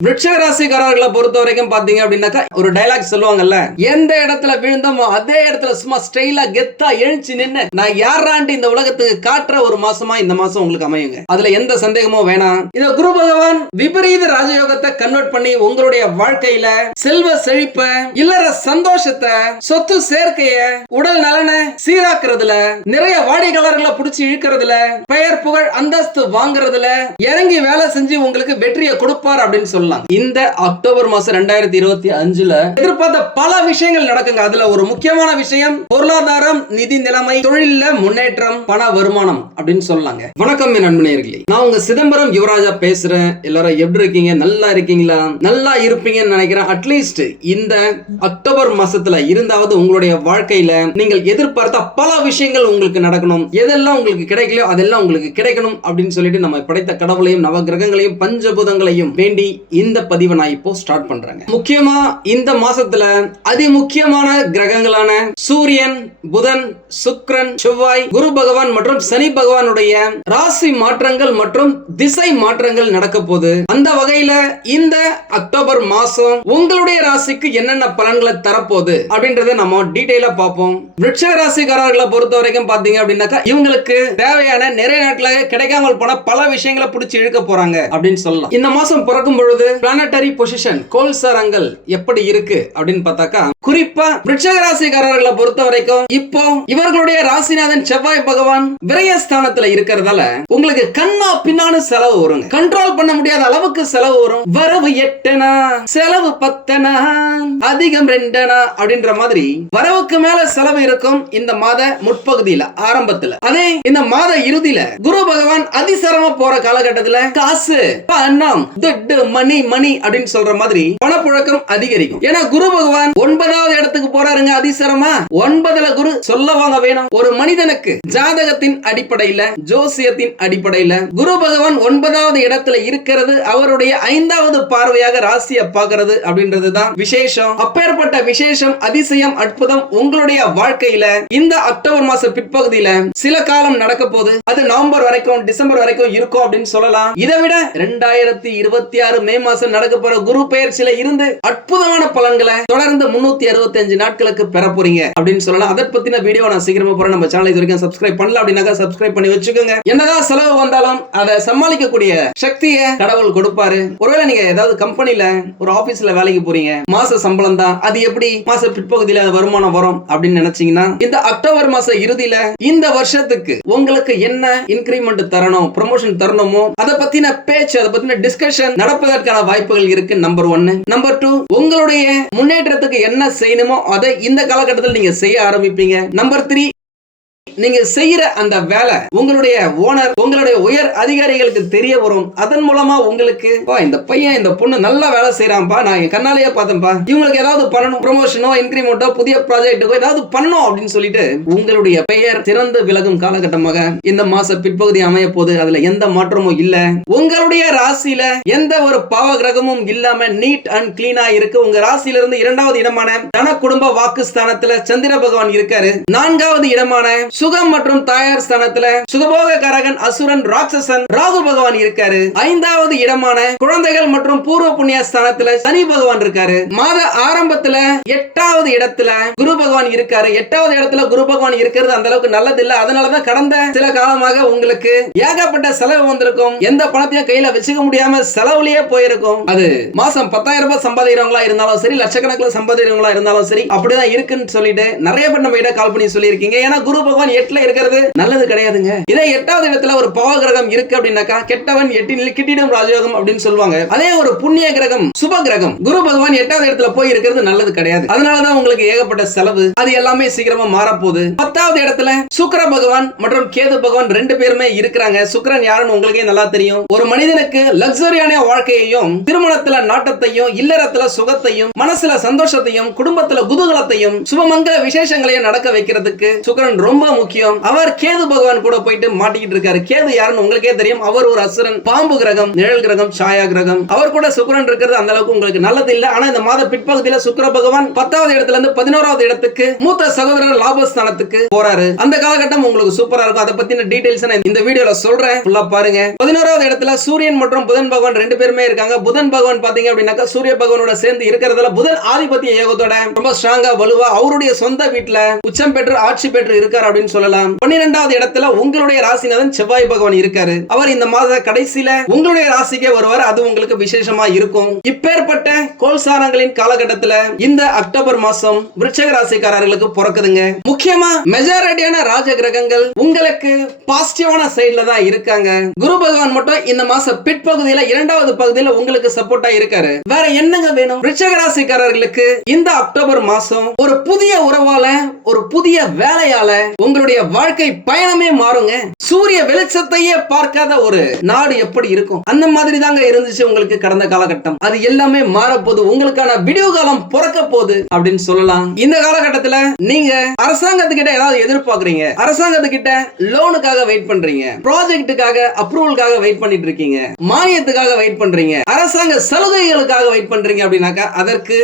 விருட்சகராசிக்காரர்களை பொறுத்த வரைக்கும் பாத்தீங்க அப்படின்னாக்கா ஒரு டைலாக் சொல்லுவாங்கல்ல எந்த இடத்துல விழுந்தோமோ அதே இடத்துல சும்மா ஸ்டைலா கெத்தா எழுச்சி நின்னு நான் யாராண்டு இந்த உலகத்துக்கு காட்டுற ஒரு மாசமா இந்த மாசம் உங்களுக்கு அமையுங்க? அதுல எந்த சந்தேகமும் வேணாம். இத குரு பகவான் விபரீத ராஜயோகத்தை கன்வெர்ட் பண்ணி உங்களுடைய வாழ்க்கையில செல்வ செழிப்ப இல்லற சந்தோஷத்தை சொத்து சேர்க்கைய உடல் நலனை சீராக்குறதுல நிறைய வாடிக்கையாளர்களை புடிச்சு இழுக்கிறதுல பெயர் புகழ் அந்தஸ்து வாங்குறதுல இறங்கி வேலை செஞ்சு உங்களுக்கு வெற்றியை கொடுப்பார் அப்படின்னு சொல்லலாம் இந்த அக்டோபர் மாசம் ரெண்டாயிரத்தி இருபத்தி அஞ்சுல எதிர்பார்த்த பல விஷயங்கள் நடக்குங்க. அதுல ஒரு முக்கியமான விஷயம் பொருளாதாரம் நிதி நிலைமை தொழில முன்னேற்றம் பண வருமானம் அப்படின்னு சொல்லலாங்க. வணக்கம் என் நண்பனேர்களே நான் உங்க சிதம்பரம் யுவராஜா பேசுறேன். எல்லாரும் எப்படி இருக்கீங்க? நல்லா இருக்கீங்களா? நல்லா இருப்பீங்கன்னு நினைக்கிறேன். அட்லீஸ்ட் இந்த அக்டோபர் மாசத்துல இருந்தாவது உங்களுடைய வாழ்க்கையில நீங்கள் எதிர்பார்த்த பல விஷயங்கள் உங்களுக்கு நடக்கணும். எதெல்லாம் உங்களுக்கு கிடைக்கலையோ அதெல்லாம் உங்களுக்கு கிடைக்கணும் அப்படின்னு சொல்லிட்டு நம்ம படைத்த கடவுளையும் நவ கிரகங்களையும் பஞ்சபூதங்களையும் வேண்டி இந்த பதிவை நான் இப்போ ஸ்டார்ட் பண்றேங்க. முக்கியமா இந்த மாசத்துல அதி முக்கியமான கிரகங்களான சூரியன் புதன் சுக்ரன் செவ்வாய் குரு பகவான் மற்றும் சனி பகவானுடைய ராசி மாற்றங்கள் மற்றும் திசை மாற்றங்கள் நடக்க போகுது. அந்த வகையில இந்த அக்டோபர் மாசம் உங்களுடைய ராசிக்கு என்னென்ன பலன்களை தரப்போகுது அப்படின்றத நம்ம டீடைலா பார்ப்போம். விருட்ச ராசிக்காரர்களை பொறுத்த வரைக்கும் பாத்தீங்க அப்படின்னாக்கா இவங்களுக்கு தேவையான நிறைய நாட்கள கிடைக்காமல் போன பல விஷயங்களை பிடிச்சி இழுக்க போறாங்க அப்படின்னு சொல்லலாம். இந்த மாசம் பிறக்கும் பொழுது பிளானட்டரி பொசிஷன் கோல்சரங்கள் எப்படி இருக்கு அப்படின்னு பார்த்தாக்கா குறிப்பா விருட்சக ராசிக்காரர்களை பொறுத்த வரைக்கும் இப்போ இவர்களுடைய ராசிநாதன் செவ்வாய் பகவான் விரயஸ்தானத்துல இருக்கிறதால உங்களுக்கு கண்ணா பின்னானு செலவு வருங்க. கண்ட்ரோல் பண்ண முடியாத அளவுக்கு செலவு வரும். வரவு எட்டனா செலவு பத்தனா அதிகம் ரெண்டனா அப்படின்ற மாதிரி வரவுக்கு மேல செலவு இருக்கும் இந்த மாத முற்பகுதியில ஆரம்பத்துல. அதே இந்த மாத இறுதியில குரு பகவான் அதிசரமா போற காலகட்டத்துல காசு பணம் துட்டு மணி மணி மணி அப்படின்னு சொல்ற மாதிரி பணப்புழக்கம் அதிகரிக்கும். ஏன்னா குரு பகவான் ஒன்பதாவது இடத்துக்கு போறாருங்க அதிசரமா. ஒன்பதுல குரு சொல்லவாங்க வேணும். ஒரு மனிதனுக்கு ஜாதகத்தின் அடிப்படையில ஜோசியத்தின் அடிப்படையில குரு பகவான் ஒன்பதாவது இடத்துல இருக்கிறது அவருடைய ஐந்தாவது பார்வையாக ராசியை பார்க்கிறது அப்படின்றது தான் விசேஷம். அப்பேற்பட்ட விசேஷம் அதிசயம் அற்புதம் உங்களுடைய வாழ்க்கையில இந்த அக்டோபர் மாச பிற்பகுதியில சில காலம் நடக்க போது அது நவம்பர் வரைக்கும் டிசம்பர் வரைக்கும் இருக்கும் அப்படின்னு சொல்லலாம். இதை விட ரெண்டாயிரத்தி இருபத்தி ஆறு மே மாசம் நடக்க போற குரு பெயர்ச்சியில இருந்து அற்புதமான பலன்களை தொடர்ந்து முன்னூத்தி அறுபத்தி அஞ்சு நாட்களுக்கு பெற போறீங்க அப்படின்னு சொல்லலாம். அதை பத்தின வீடியோ நான் சீக்கிரமா போறேன். நம்ம சேனல் இது வரைக்கும் சப்ஸ்கிரைப் பண்ணல அப்படின்னாக்கா சப்ஸ்கிரைப் பண்ணி வச்சுக்கோங்க. என்னதான் செலவு வந்தாலும் அதை சமாளிக்கக்கூடிய சக்தியை கடவுள் கொடுப்பாரு. ஒருவேளை நீங்க ஏதாவது கம்பெனில ஒரு ஆபீஸ்ல வேலைக்கு போறீங்க. மாச சம்பளம் தான். அது எப்படி மாச பிற்பகுதியில வருமானம் வரும் அப்படின்னு நினைச்சீங்கன்னா இந்த அக்டோபர் மாச இறுதியில இந்த வருஷத்துக்கு உங்களுக்கு என்ன இன்கிரிமெண்ட் தரணும் ப்ரமோஷன் தரணுமோ அதை பத்தின பேச்சு அதை பத்தின டிஸ்கஷன் நடப்பதற்கு நடப்பதற்கான வாய்ப்புகள் இருக்கு நம்பர் ஒன்னு நம்பர் டூ உங்களுடைய முன்னேற்றத்துக்கு என்ன செய்யணுமோ அதை இந்த காலகட்டத்தில் நீங்க செய்ய ஆரம்பிப்பீங்க. நம்பர் த்ரீ நீங்க செய்யற அந்த வேலை உங்களுடைய ஓனர் உங்களுடைய உயர் அதிகாரிகளுக்கு தெரிய வரும். அதன் மூலமா உங்களுக்கு இந்த பையன் இந்த பொண்ணு நல்லா வேலை செய்யறான்ப்பா நான் என் கண்ணாலேயே பார்த்தேன்ப்பா இவங்களுக்கு ஏதாவது பண்ணணும் ப்ரொமோஷனோ இன்கிரிமெண்டோ புதிய ப்ராஜெக்ட்டுக்கோ ஏதாவது பண்ணணும் அப்படின்னு சொல்லிட்டு உங்களுடைய பெயர் திறந்து விலகும் காலகட்டமாக இந்த மாச பிற்பகுதி அமைய போது அதுல எந்த மாற்றமும் இல்ல. உங்களுடைய ராசியில எந்த ஒரு பாவ கிரகமும் இல்லாம நீட் அண்ட் கிளீனா இருக்கு உங்க ராசியில இருந்து இரண்டாவது இடமான தன குடும்ப வாக்கு ஸ்தானத்துல சந்திர பகவான் இருக்காரு. நான்காவது இடமான சுகம் மற்றும் தாயார் ஸ்தானத்துல சுகபோக கரகன் அசுரன் ராட்சசன் ராகு பகவான் இருக்காரு. ஐந்தாவது இடமான குழந்தைகள் மற்றும் பூர்வ புண்ணிய ஸ்தானத்துல சனி பகவான் இருக்காரு. மாத ஆரம்பத்துல எட்டாவது இடத்துல குரு பகவான் இருக்காரு. எட்டாவது இடத்துல குரு பகவான் இருக்கிறது அந்த அளவுக்கு நல்லது இல்ல. அதனாலதான் கடந்த சில காலமாக உங்களுக்கு ஏகப்பட்ட செலவு வந்திருக்கும். எந்த பணத்தையும் கையில வச்சுக்க முடியாம செலவுலயே போயிருக்கும். அது மாசம் பத்தாயிரம் ரூபாய் சம்பாதிக்கிறவங்களா இருந்தாலும் சரி லட்சக்கணக்கில் சம்பாதிக்கிறவங்களா இருந்தாலும் சரி அப்படிதான் இருக்குன்னு சொல்லிட்டு நிறைய பேர் நம்ம கிட்ட கால் பண்ணி சொல்லியிருக்கீங்க. ஏன்னா குரு பகவான் எட்டுல இருக்கிறது நல்லது கிடையாதுங்க. இதே எட்டாவது இடத்துல ஒரு பவ கிரகம் இருக்கு அப்படின்னாக்கா கெட்டவன் எட்டினில் கிட்டிடம் ராஜயோகம் அப்படின்னு சொல்லுவாங்க. அதே ஒரு புண்ணிய கிரகம் சுப கிரகம் குரு பகவான் எட்டாவது இடத்துல போய் இருக்கிறது நல்லது கிடையாது. அதனாலதான் உங்களுக்கு ஏகப்பட்ட செலவு. அது எல்லாமே சீக்கிரமா மாறப்போகுது. பத்தாவது இடத்துல சுக்கர பகவான் மற்றும் கேது பகவான் ரெண்டு பேருமே இருக்கிறாங்க. சுக்கரன் யாருன்னு உங்களுக்கே நல்லா தெரியும். ஒரு மனிதனுக்கு லக்ஸரியான வாழ்க்கையையும் திருமணத்துல நாட்டத்தையும் இல்லறத்துல சுகத்தையும் மனசுல சந்தோஷத்தையும் குடும்பத்துல குதூகலத்தையும் சுபமங்கல விசேஷங்களையும் நடக்க வைக்கிறதுக்கு சுக்கரன் ரொம்ப முக்கியம். அவர் கேது பகவான் கூட போயிட்டு மாட்டிக்கிட்டு இருக்காரு. கேது யாருன்னு உங்களுக்கே தெரியும். அவர் ஒரு அசுரன். பாம்பு கிரகம் நிழல் கிரகம் சாயா கிரகம். அவர் கூட சுக்கிரன் இருக்கிறது அந்த அளவுக்கு உங்களுக்கு நல்லது இல்ல. ஆனா இந்த மாத பிற்பகுதியில சுக்கர பகவான் பத்தாவது இடத்துல இருந்து பதினோராவது இடத்துக்கு மூத்த சகோதரர் லாபஸ்தானத்துக்கு போறாரு. அந்த காலகட்டம் உங்களுக்கு சூப்பரா இருக்கும். அதை பத்தின டீடைல்ஸ் நான் இந்த வீடியோல சொல்றேன். ஃபுல்லா பாருங்க. பதினோராவது இடத்துல சூரியன் மற்றும் புதன் பகவான் ரெண்டு பேருமே இருக்காங்க. புதன் பகவான் பாத்தீங்க அப்படின்னாக்கா சூரிய பகவானோட சேர்ந்து இருக்கிறதுல புதன் ஆதிபத்திய ஏகத்தோட ரொம்ப ஸ்ட்ராங்கா வலுவா அவருடைய சொந்த வீட்டுல உச்சம் பெற்று ஆட்சி பெற்று இருக்காரு அப்படின்னு சொல்லலாம். பன்னிரெண்டாவது இடத்துல உங்களுடைய ராசிநாதன் செவ்வாய் பகவான் இருக்காரு. அவர் இந்த மாத கடைசியில உங்களுடைய ராசிக்கே வருவார். அது உங்களுக்கு விசேஷமா இருக்கும். இப்பேற்பட்ட கோல்சாரங்களின் காலகட்டத்துல இந்த அக்டோபர் மாசம் விருச்சக ராசிக்காரர்களுக்கு பிறக்குதுங்க. முக்கியமா மெஜாரிட்டியான ராஜ கிரகங்கள் உங்களுக்கு பாசிட்டிவான சைட்ல தான் இருக்காங்க. குரு பகவான் மட்டும் இந்த மாசம் பிற்பகுதியில இரண்டாவது பகுதியில உங்களுக்கு சப்போர்ட்டா இருக்காரு. வேற என்னங்க வேணும்? விருச்சக ராசிக்காரர்களுக்கு இந்த அக்டோபர் மாசம் ஒரு புதிய உறவால ஒரு புதிய வேலையால உங்க உங்களுடைய வாழ்க்கை பயணமே மாறுங்க. சூரிய வெளிச்சத்தையே பார்க்காத ஒரு நாடு எப்படி இருக்கும்? அந்த மாதிரி தாங்க இருந்துச்சு உங்களுக்கு கடந்த காலகட்டம். அது எல்லாமே மாறப்போது உங்களுக்கான விடிவு காலம் பிறக்க போகுது அப்படின்னு சொல்லலாம். இந்த காலகட்டத்துல நீங்க அரசாங்கத்துக்கிட்ட ஏதாவது எதிர்பார்க்கறீங்க. அரசாங்கத்துக்கிட்ட லோனுக்காக வெயிட் பண்றீங்க. ப்ராஜெக்ட்டுக்காக அப்ரூவலுக்காக வெயிட் பண்ணிட்டு இருக்கீங்க. மானியத்துக்காக வெயிட் பண்றீங்க. அரசாங்க சலுகைகளுக்காக வெயிட் பண்றீங்க அப்படின்னாக்கா அதற்கு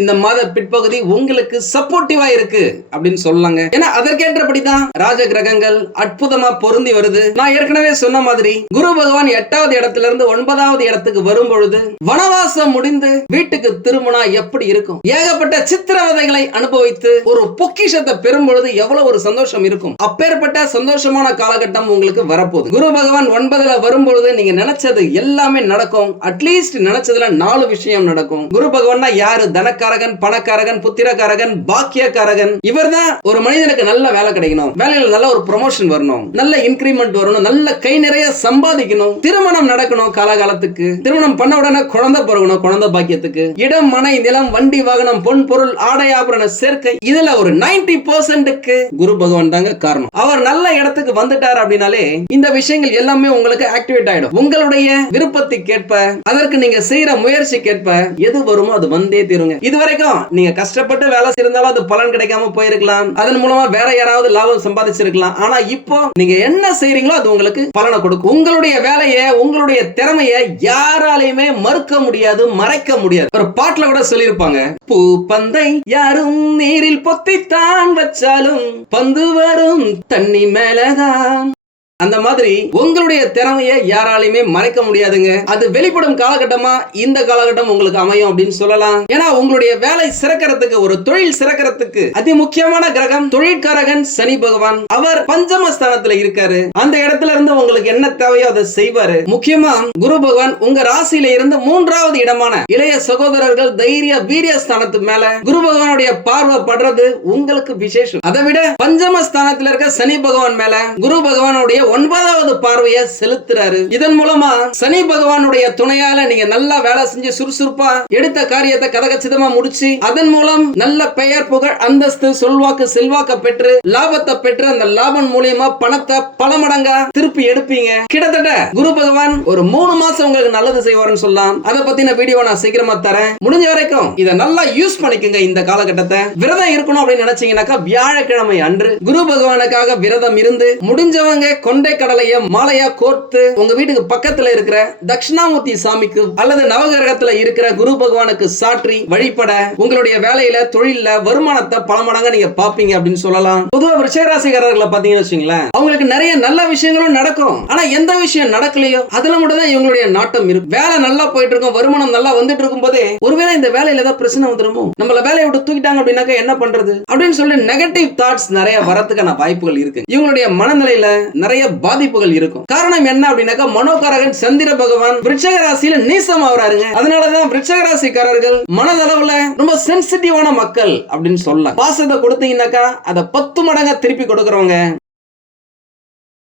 இந்த மாத பிற்பகுதி உங்களுக்கு சப்போர்ட்டிவா இருக்கு அப்படின்னு சொல்லலாங்க. ஏன்னா அதற்கேற்றபடி தான் ராஜ கிரகங்கள் அற்புதமா பொருந்தி வருது. நான் ஏற்கனவே சொன்ன மாதிரி குரு பகவான் எட்டாவது இடத்துல இருந்து ஒன்பதாவது இடத்துக்கு வரும் பொழுது வனவாசம் முடிந்து வீட்டுக்கு திரும்பினா எப்படி இருக்கும்? ஏகப்பட்ட சித்திரவதைகளை அனுபவித்து ஒரு பொக்கிஷத்தை பெறும் பொழுது எவ்வளவு ஒரு சந்தோஷம் இருக்கும். அப்பேற்பட்ட சந்தோஷமான காலகட்டம் உங்களுக்கு வரப்போகுது. குரு பகவான் ஒன்பதுல வரும் பொழுது நீங்க நினைச்சது எல்லாமே நடக்கும். அட்லீஸ்ட் நினைச்சதுல நாலு விஷயம் நடக்கும். குரு பகவான் யாரு? தனக்கு பணக்காரகன் பணக்காரகன் புத்திரக்காரகன் பாக்கியக்காரகன். இவர் தான் ஒரு மனிதனுக்கு நல்ல வேலை கிடைக்கணும். வேலையில நல்ல ஒரு ப்ரொமோஷன் வரணும். நல்ல இன்கிரிமெண்ட் வரணும். நல்ல கை நிறைய சம்பாதிக்கணும். திருமணம் நடக்கணும் காலகாலத்துக்கு. திருமணம் பண்ண உடனே குழந்தை பிறகணும் குழந்தை பாக்கியத்துக்கு. இடம் மனை நிலம் வண்டி வாகனம் பொன் பொருள் ஆடை ஆபரண சேர்க்கை இதுல ஒரு நைன்டி பர்சன்ட்டுக்கு குரு பகவான் தாங்க காரணம். அவர் நல்ல இடத்துக்கு வந்துட்டார் அப்படின்னாலே இந்த விஷயங்கள் எல்லாமே உங்களுக்கு ஆக்டிவேட் ஆயிடும். உங்களுடைய விருப்பத்தை கேட்ப அதற்கு நீங்க செய்யற முயற்சி கேட்ப எது வருமோ அது வந்தே தீருங்க. இது வரைக்கும் நீங்க கஷ்டப்பட்டு வேலை செய்திருந்தாலும் அது பலன் கிடைக்காம போயிருக்கலாம். அதன் மூலமா வேற யாராவது லாபம் சம்பாதிச்சிருக்கலாம். ஆனா இப்போ நீங்க என்ன செய்றீங்களோ அது உங்களுக்கு பலனை கொடுக்கும். உங்களுடைய வேலையை உங்களுடைய திறமையை யாராலையுமே மறுக்க முடியாது மறைக்க முடியாது. ஒரு பாட்டுல கூட சொல்லியிருப்பாங்க பூ பந்தை யாரும் நீரில் பொத்தித்தான் வச்சாலும் பந்து வரும் தண்ணி மேலதான். அந்த மாதிரி உங்களுடைய திறமையை யாராலையுமே மறைக்க முடியாதுங்க. அது வெளிப்படும் காலகட்டமா இந்த காலகட்டம் உங்களுக்கு அமையும் அப்படின்னு சொல்லலாம். ஏன்னா உங்களுடைய வேலை சிறக்கிறதுக்கு ஒரு தொழில் சிறக்கிறதுக்கு அதி முக்கியமான கிரகம் தொழிற்காரகன் சனி பகவான். அவர் பஞ்சமஸ்தானத்துல இருக்காரு. அந்த இடத்துல இருந்து உங்களுக்கு என்ன தேவையோ அதை செய்வாரு. முக்கியமா குரு பகவான் உங்க ராசியில இருந்து மூன்றாவது இடமான இளைய சகோதரர்கள் தைரிய வீரிய ஸ்தானத்து மேல குரு பகவானுடைய பார்வை படுறது உங்களுக்கு விசேஷம். அதை விட பஞ்சமஸ்தானத்துல இருக்க சனி பகவான் மேல குரு பகவானுடைய ஒன்பதாவது பார்வையை செலுத்துறாரு. இதன் மூலமா சனி பகவானுடைய துணையால நீங்க நல்லா வேலை செஞ்சு சுறுசுறுப்பா எடுத்த காரியத்தை கதகச்சிதமா முடிச்சு அதன் மூலம் நல்ல பெயர் புகழ் அந்தஸ்து சொல்வாக்கு செல்வாக்க பெற்று லாபத்தை பெற்று அந்த லாபம் மூலியமா பணத்தை பல மடங்கா திருப்பி எடுப்பீங்க. கிட்டத்தட்ட குரு பகவான் ஒரு மூணு மாசம் உங்களுக்கு நல்லது செய்வார்னு சொல்லலாம். அதை பத்தின வீடியோ நான் சீக்கிரமா தரேன். முடிஞ்ச வரைக்கும் இதை நல்லா யூஸ் பண்ணிக்கோங்க இந்த காலகட்டத்தை. விரதம் இருக்கணும் அப்படின்னு நினைச்சீங்கன்னாக்கா வியாழக்கிழமை அன்று குரு பகவானுக்காக விரதம் இருந்து முடிஞ்சவங்க கொண்டை கடலையை மாலையா கோர்த்து உங்க வீட்டுக்கு பக்கத்துல இருக்கிற தட்சிணாமூர்த்தி சாமிக்கு அல்லது நவகிரகத்துல இருக்கிற குரு பகவானுக்கு சாற்றி வழிபட உங்களுடைய வேலையில தொழில்ல வருமானத்தை பல மடங்கா நீங்க பாப்பீங்க அப்படின்னு சொல்லலாம். பொதுவா ரிஷராசிகாரர்களை பாத்தீங்கன்னு வச்சுங்களேன் அவங்களுக்கு நிறைய நல்ல விஷயங்களும் நடக்கும். ஆனா எந்த விஷயம் நடக்கலையோ அதுல மட்டும் தான் இவங்களுடைய நாட்டம் இருக்கு. வேலை நல்லா போயிட்டு இருக்கும் வருமானம் நல்லா வந்துட்டு இருக்கும் போதே ஒருவேளை இந்த வேலையில ஏதாவது பிரச்சனை வந்துருமோ? நம்மள வேலையை விட்டு தூக்கிட்டாங்க அப்படின்னாக்க என்ன பண்றது? அப்படின்னு சொல்லி நெகட்டிவ் தாட்ஸ் நிறைய வரத்துக்கான வாய்ப்புகள் இருக்கு. இவங்களுடைய மனநிலையில நிறைய பாதிப்புகள் இருக்கும். காரணம் என்ன அப்படின்னாக்கா மனோகாரகன் சந்திர பகவான் விருச்சக ராசியில நீசம் ஆகுறாருங்க அதனாலதான் விருச்சக ராசிக்காரர்கள் மனதளவுல ரொம்ப சென்சிட்டிவான மக்கள் அப்படின்னு சொல்லலாம். பாசத்தை கொடுத்தீங்கன்னாக்கா அதை பத்து மடங்கா திருப்பி கொடுக்குறவங்க.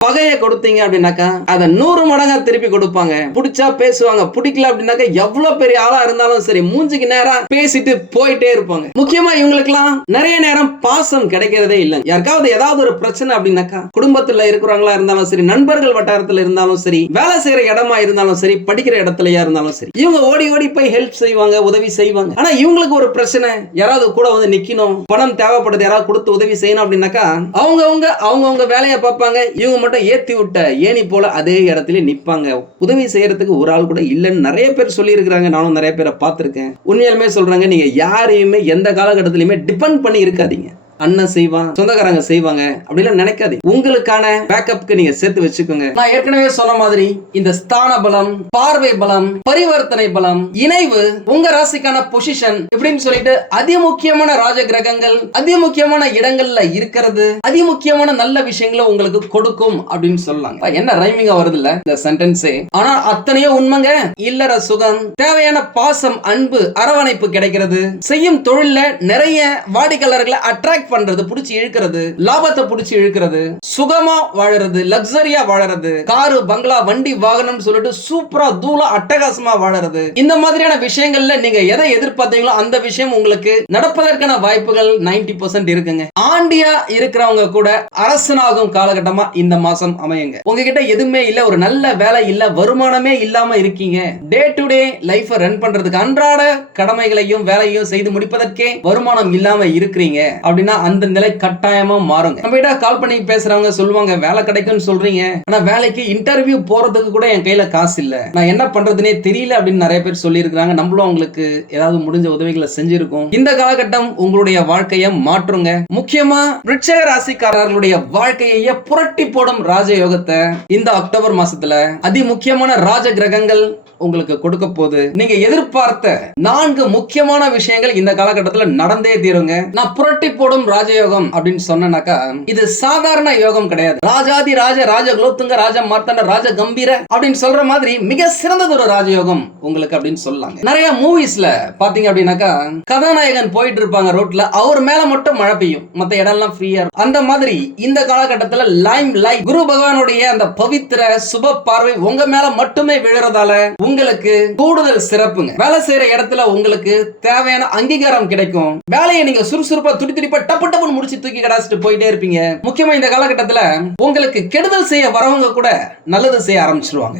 பகையை கொடுத்தீங்க அப்படின்னாக்கா அதை நூறு மடங்கா திருப்பி கொடுப்பாங்க. பிடிச்சா பேசுவாங்க பிடிக்கல அப்படின்னாக்கா எவ்வளவு பெரிய ஆளா இருந்தாலும் சரி மூஞ்சிக்கு நேரம் பேசிட்டு போயிட்டே இருப்பாங்க. முக்கியமா இவங்களுக்குலாம் நிறைய நேரம் பாசம் கிடைக்கிறதே இல்லை யாருக்காவது ஏதாவது ஒரு பிரச்சனை அப்படின்னாக்கா குடும்பத்துல இருக்கிறவங்களா இருந்தாலும் சரி நண்பர்கள் வட்டாரத்துல இருந்தாலும் சரி வேலை செய்யற இடமா இருந்தாலும் சரி படிக்கிற இடத்துலயா இருந்தாலும் சரி இவங்க ஓடி ஓடி போய் ஹெல்ப் செய்வாங்க உதவி செய்வாங்க. ஆனா இவங்களுக்கு ஒரு பிரச்சனை யாராவது கூட வந்து நிக்கணும் பணம் தேவைப்படுது யாராவது கொடுத்து உதவி செய்யணும் அப்படின்னாக்கா அவங்கவுங்க அவங்கவுங்க அவங்கவங்க வேலையை பார்ப்பாங்க இவங்க மட்டும் ஏத்தி விட்ட ஏனி போல அதே இடத்துல நிப்பாங்க. உதவி செய்யறதுக்கு ஒரு ஆள் கூட இல்லைன்னு நிறைய பேர் சொல்லியிருக்கிறாங்க. நானும் நிறைய பேரை பார்த்திருக்கேன். உண்மையாலுமே சொல்றாங்க நீங்க யாரையுமே எந்த காலகட்டத்திலுமே டிபெண்ட் பண்ணி இருக்காதீங்க. அண்ணன் செய்வான் சொந்தக்காரங்க செய்வாங்க அப்படிலாம் நினைக்காது. உங்களுக்கான பேக்கப்க்கு நீங்க சேர்த்து வச்சுக்கோங்க. நான் ஏற்கனவே சொன்ன மாதிரி இந்த ஸ்தான பலம் பார்வை பலம் பரிவர்த்தனை பலம் இணைவு உங்க ராசிக்கான பொசிஷன் இப்படின்னு சொல்லிட்டு அதிமுக்கியமான ராஜ கிரகங்கள் அதிமுக்கியமான இடங்கள்ல இருக்கிறது அதிமுக்கியமான நல்ல விஷயங்களை உங்களுக்கு கொடுக்கும் அப்படின்னு சொல்லலாம் என்ன ரைமிங்கா வருது இல்ல இந்த சென்டென்ஸே ஆனா அத்தனையோ உண்மைங்க. இல்லற சுகம் தேவையான பாசம் அன்பு அரவணைப்பு கிடைக்கிறது. செய்யும் தொழில்ல நிறைய வாடிக்கையாளர்களை அட்ராக்ட் பண்றது பிடிச்சி இழுக்கிறது லாபத்தை பிடிச்சி இழுக்கிறது சுகமா வாழறது லக்ஸரியா வாழறது காரு பங்களா வண்டி வாகனம் சொல்லிட்டு சூப்பரா தூளா அட்டகாசமா வாழறது. இந்த மாதிரியான விஷயங்கள்ல நீங்க எதை எதிர்பார்த்தீங்களோ அந்த விஷயம் உங்களுக்கு நடப்பதற்கான வாய்ப்புகள் 90% இருக்குங்க. ஆண்டியா இருக்கிறவங்க கூட அரசனாகும் காலகட்டமா இந்த மாசம் அமையுங்க. உங்ககிட்ட எதுவுமே இல்ல ஒரு நல்ல வேலை இல்ல வருமானமே இல்லாம இருக்கீங்க. Day to day life run பண்றதுக்கு அன்றாட கடமைகளையும் வேலையும் செய்து முடிப்பதற்கே வருமானம் இல்லாம இருக்கிறீங்க. அப்படின்னா அந்த நிலை கட்டாயமா மாறுங்க. நம்ம கால் பண்ணி பேசுறவங்க சொல்லுவாங்க வேலை கிடைக்கும்னு சொல்றீங்க. ஆனா வேலைக்கு இன்டர்வியூ போறதுக்கு கூட என் கையில காசு இல்ல. நான் என்ன பண்றதுனே தெரியல அப்படின்னு நிறைய பேர் சொல்லி இருக்கிறாங்க நம்மளும் அவங்களுக்கு ஏதாவது முடிஞ்ச உதவிகளை செஞ்சிருக்கோம். இந்த காலகட்டம் உங்களுடைய வாழ்க்கையை மாற்றுங்க. முக்கியமா விருட்சக ராசிக்காரர்களுடைய வாழ்க்கையை புரட்டி போடும் ராஜயோகத்தை இந்த அக்டோபர் மாசத்துல அதி முக்கியமான ராஜ கிரகங்கள் உங்களுக்கு கொடுக்க போகுது. நீங்க எதிர்பார்த்த நான்கு முக்கியமான விஷயங்கள் இந்த காலகட்டத்தில் நடந்தே தீருங்க. நான் புரட்டி போடும் ராஜயோகம் அப்படின்னு சொன்னேனாக்கா இது சாதாரண யோகம் கிடையாது. ராஜாதி ராஜ ராஜ குலோத்துங்க ராஜ மார்த்தாண்ட ராஜ கம்பீர அப்படின்னு சொல்ற மாதிரி மிக சிறந்தது ஒரு ராஜயோகம் உங்களுக்கு அப்படின்னு சொல்லலாம் நிறைய மூவிஸ்ல பாத்தீங்க அப்படின்னாக்கா கதாநாயகன் போயிட்டு இருப்பாங்க ரோட்ல அவர் மேல மட்டும் மழை பெய்யும். மத்த இடம்லாம் ஃப்ரீயா இருக்கும். அந்த மாதிரி இந்த காலகட்டத்துல லைம் லைட் குரு பகவானுடைய அந்த பவித்திர சுப பார்வை உங்க மேல மட்டுமே விழுறதால உங்களுக்கு கூடுதல் சிறப்புங்க. வேலை செய்யற இடத்துல உங்களுக்கு தேவையான அங்கீகாரம் கிடைக்கும். வேலையை நீங்க சுறுசுறுப்பா துடி துடிப்பா டப்பு டப்புன்னு முடிச்சு தூக்கி கடாச்சிட்டு போயிட்டே இருப்பீங்க. முக்கியமா இந்த காலகட்டத்துல உங்களுக்கு கெடுதல் செய்ய வரவங்க கூட நல்லது செய்ய ஆரம்பிச்சிருவாங்க.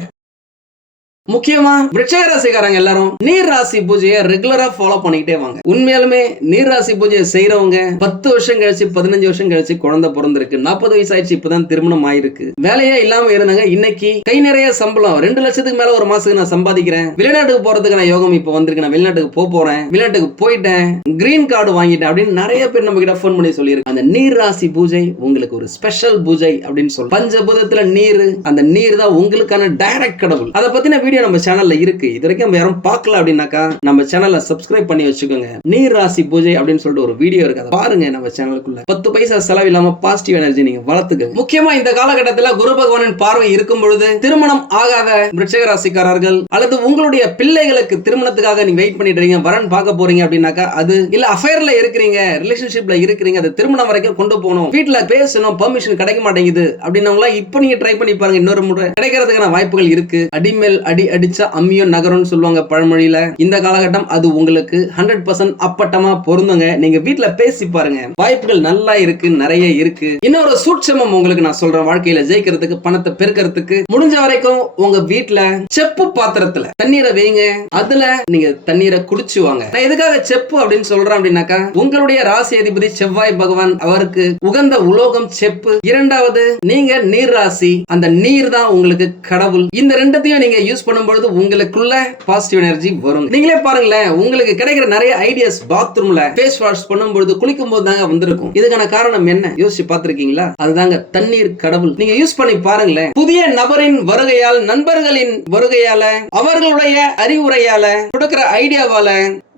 முக்கியமா விருட்சக ராசிக்காரங்க எல்லாரும் நீர் ராசி பூஜையை ரெகுலரா ஃபாலோ பண்ணிக்கிட்டே வாங்க. உண்மையாலுமே நீர் ராசி பூஜையை செய்யறவங்க பத்து வருஷம் கழிச்சு பதினஞ்சு வருஷம் கழிச்சு குழந்தை பிறந்திருக்கு. நாற்பது வயசு ஆயிடுச்சு இப்பதான் திருமணம் ஆயிருக்கு. வேலையே இல்லாம இருந்தாங்க. இன்னைக்கு கை நிறைய சம்பளம். ரெண்டு லட்சத்துக்கு மேல ஒரு மாசத்துக்கு நான் சம்பாதிக்கிறேன். வெளிநாட்டுக்கு போறதுக்கான யோகம் இப்ப வந்திருக்கு. நான் வெளிநாட்டுக்கு போக போறேன். வெளிநாட்டுக்கு போயிட்டேன். கிரீன் கார்டு வாங்கிட்டேன் அப்படின்னு நிறைய பேர் நம்ம கிட்ட ஃபோன் பண்ணி சொல்லியிருக்கு அந்த நீர் ராசி பூஜை உங்களுக்கு ஒரு ஸ்பெஷல் பூஜை அப்படின்னு சொல்லி பஞ்சபூதத்துல நீர் அந்த நீர் தான் உங்களுக்கான டைரக்ட் கடவுள். அதை பத்தின வீடியோ நம்ம சேனல்ல இருக்கு. இது வரைக்கும் நம்ம யாரும் பார்க்கல அப்படின்னாக்கா நம்ம சேனல்ல சப்ஸ்கிரைப் பண்ணி வச்சுக்கோங்க. நீர் ராசி பூஜை அப்படின்னு சொல்லிட்டு ஒரு வீடியோ இருக்கு. அதை பாருங்க நம்ம சேனலுக்குள்ள பத்து பைசா செலவு இல்லாம பாசிட்டிவ் எனர்ஜி நீங்க வளர்த்துக்க முக்கியமா இந்த காலகட்டத்தில் குரு பகவானின் பார்வை இருக்கும் பொழுது திருமணம் ஆகாத விருட்சக ராசிக்காரர்கள் அல்லது உங்களுடைய பிள்ளைகளுக்கு திருமணத்துக்காக நீங்க வெயிட் பண்ணிட்டு இருக்கீங்க வரன் பார்க்க போறீங்க அப்படின்னாக்கா அது இல்ல அஃபேர்ல இருக்கிறீங்க ரிலேஷன்ஷிப்ல இருக்கிறீங்க அது திருமணம் வரைக்கும் கொண்டு போகணும். வீட்டுல பேசணும் பெர்மிஷன் கிடைக்க மாட்டேங்குது அப்படின்னவங்களா இப்போ நீங்க ட்ரை பண்ணி பாருங்க. இன்னொரு முறை கிடைக்கிறதுக்கான வாய்ப்புகள் இருக்கு. அடிமேல் அடி அடிச்ச அம்மியும் நகரம்னு சொல்லுவாங்க பழமொழியில. இந்த காலகட்டம் அது உங்களுக்கு ஹண்ட்ரட் பர்சன்ட் அப்பட்டமா பொருந்துங்க. நீங்க வீட்டுல பேசி பாருங்க. வாய்ப்புகள் நல்லா இருக்கு நிறைய இருக்கு. இன்னொரு சூட்சமம் உங்களுக்கு நான் சொல்றேன். வாழ்க்கையில ஜெயிக்கிறதுக்கு பணத்தை பெருக்கிறதுக்கு. முடிஞ்ச வரைக்கும் உங்க வீட்டுல செப்பு பாத்திரத்துல தண்ணீரை வைங்க. அதுல நீங்க தண்ணீரை குடிச்சு வாங்க. நான் எதுக்காக செப்பு அப்படின்னு சொல்றேன் அப்படின்னாக்கா உங்களுடைய ராசி அதிபதி செவ்வாய் பகவான் அவருக்கு உகந்த உலோகம் செப்பு. இரண்டாவது நீங்க நீர் ராசி அந்த நீர் தான் உங்களுக்கு கடவுள். இந்த ரெண்டத்தையும் நீங்க யூஸ் பண்ண பண்ணும்பொழுது உங்களுக்குள்ள பாசிட்டிவ் எனர்ஜி வரும். நீங்களே பாருங்களேன் உங்களுக்கு கிடைக்கிற நிறைய ஐடியாஸ் பாத்ரூம்ல ஃபேஸ் வாஷ் பண்ணும்பொழுது குளிக்கும் போது தாங்க வந்திருக்கும். இதுக்கான காரணம் என்ன? யோசிச்சு பார்த்திருக்கீங்களா? அதுதாங்க தண்ணீர் கடவுள். நீங்க யூஸ் பண்ணி பாருங்களேன். புதிய நபரின் வருகையால் நண்பர்களின் வருகையால அவர்களுடைய அறிவுரையால கொடுக்கிற ஐடியாவால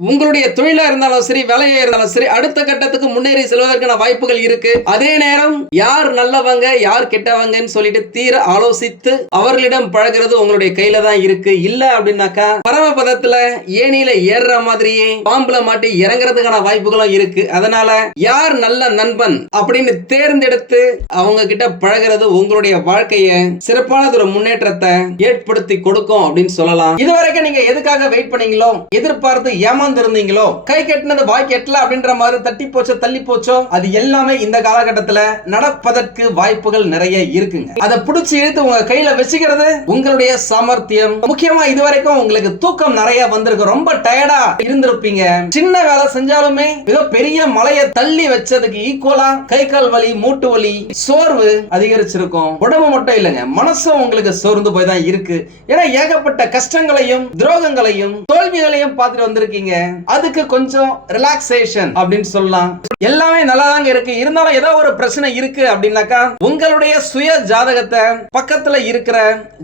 உங்களுடைய தொழிலா இருந்தாலும் சரி வேலையா இருந்தாலும் சரி அடுத்த கட்டத்துக்கு முன்னேறி செல்வதற்கான வாய்ப்புகள் இருக்கு. அதே நேரம் யார் நல்லவங்க யார் கெட்டவங்கன்னு சொல்லிட்டு தீர ஆலோசித்து அவர்களிடம் பழகிறது உங்களுடைய கையில தான் தான் இருக்கு. இல்ல அப்படின்னாக்கா பரமபதத்துல ஏணியில ஏறுற மாதிரியே பாம்புல மாட்டி இறங்குறதுக்கான வாய்ப்புகளும் இருக்கு. அதனால யார் நல்ல நண்பன் அப்படின்னு தேர்ந்தெடுத்து அவங்க கிட்ட பழகிறது உங்களுடைய வாழ்க்கைய சிறப்பானது ஒரு முன்னேற்றத்தை ஏற்படுத்தி கொடுக்கும் அப்படின்னு சொல்லலாம். இதுவரைக்கும் நீங்க எதுக்காக வெயிட் பண்ணீங்களோ எதிர்பார்த்து ஏமாந்து இருந்தீங்களோ கை கட்டினது வாய் கெட்டல அப்படின்ற மாதிரி தட்டி போச்சோ தள்ளி போச்சோ அது எல்லாமே இந்த காலகட்டத்துல நடப்பதற்கு வாய்ப்புகள் நிறைய இருக்குங்க. அதை புடிச்சு இழுத்து உங்க கையில வச்சுக்கிறது உங்களுடைய சாமர்த்தியம் முக்கியமா இது வரைக்கும் உங்களுக்கு தூக்கம் நிறைய வந்திருக்கு. ரொம்ப டயர்டா இருந்திருப்பீங்க. சின்ன வேலை செஞ்சாலுமே ஏதோ பெரிய மலையை தள்ளி வச்சதுக்கு ஈக்குவலா கை கால் வலி மூட்டு வலி சோர்வு அதிகரிச்சிருக்கும். உடம்பு மட்டும் இல்லைங்க. மனசும் உங்களுக்கு சோர்ந்து போய் தான் இருக்கு. ஏன்னா ஏகப்பட்ட கஷ்டங்களையும் துரோகங்களையும் தோல்விகளையும் பார்த்துட்டு வந்திருக்கீங்க. அதுக்கு கொஞ்சம் ரிலாக்ஸேஷன் அப்படின்னு சொல்லலாம். எல்லாமே நல்லா தாங்க இருக்கு. இருந்தாலும் ஏதோ ஒரு பிரச்சனை இருக்கு அப்படின்னாக்கா உங்களுடைய சுய ஜாதகத்தை பக்கத்துல இருக்கிற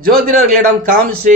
ஜோதிடர்களிடம் காமிச்சு